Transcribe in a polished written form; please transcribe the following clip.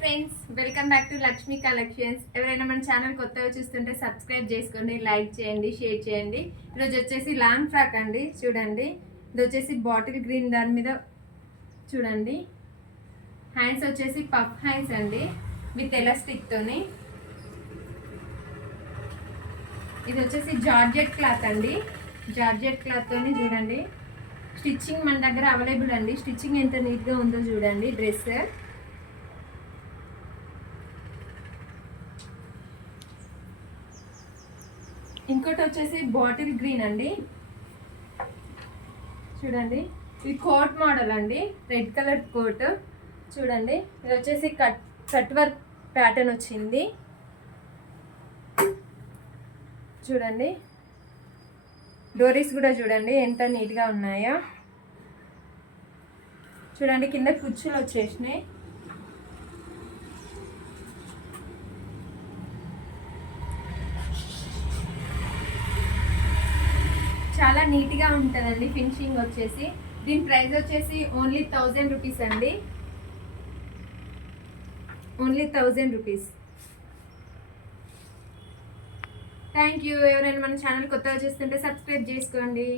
Friends, welcome back to Lakshmi collections. ఎవరైనా మన channel కొత్తగా చూస్తుంటే సబ్స్క్రైబ్ చేసుకోండి, లైక్ చేయండి, షేర్ చేయండి. ఈరోజు వచ్చేసి లాంగ్ ఫ్రాక్ అండి. చూడండి, ఇది వచ్చేసి బాటిల్ గ్రీన్, దాని మీద చూడండి హ్యాండ్స్ వచ్చేసి పఫ్ హ్యాండ్స్ అండి విత్ ఎలాస్టిక్ తోని. ఇది వచ్చేసి జార్జెట్ క్లాత్ అండి. జార్జెట్ క్లాత్ తోని చూడండి. స్టిచ్చింగ్ మన దగ్గర అవైలబుల్ అండి. స్టిచ్చింగ్ ఎంత నీట్గా ఉందో చూడండి. డ్రెస్ ఇంకోటి వచ్చేసి బాటిల్ గ్రీన్ అండి. చూడండి, ఇది కోట్ మోడల్ అండి, రెడ్ కలర్ కోట్. చూడండి, ఇది వచ్చేసి కట్ వర్క్ ప్యాటర్న్ వచ్చింది. చూడండి, డోరీస్ కూడా చూడండి ఎంత నీట్గా ఉన్నాయో. చూడండి, కింద కుచ్చులు వచ్చేసినాయి. చాలా నీట్గా ఉంటుందండి ఫినిషింగ్ వచ్చేసి. దీని ప్రైస్ వచ్చేసి ఓన్లీ 1000 రూపీస్ అండి. Only 1000 rupees. Thank you. ఎవరైనా మన ఛానల్ కొత్తగా చూస్తుంటే సబ్స్క్రైబ్ చేసుకోండి.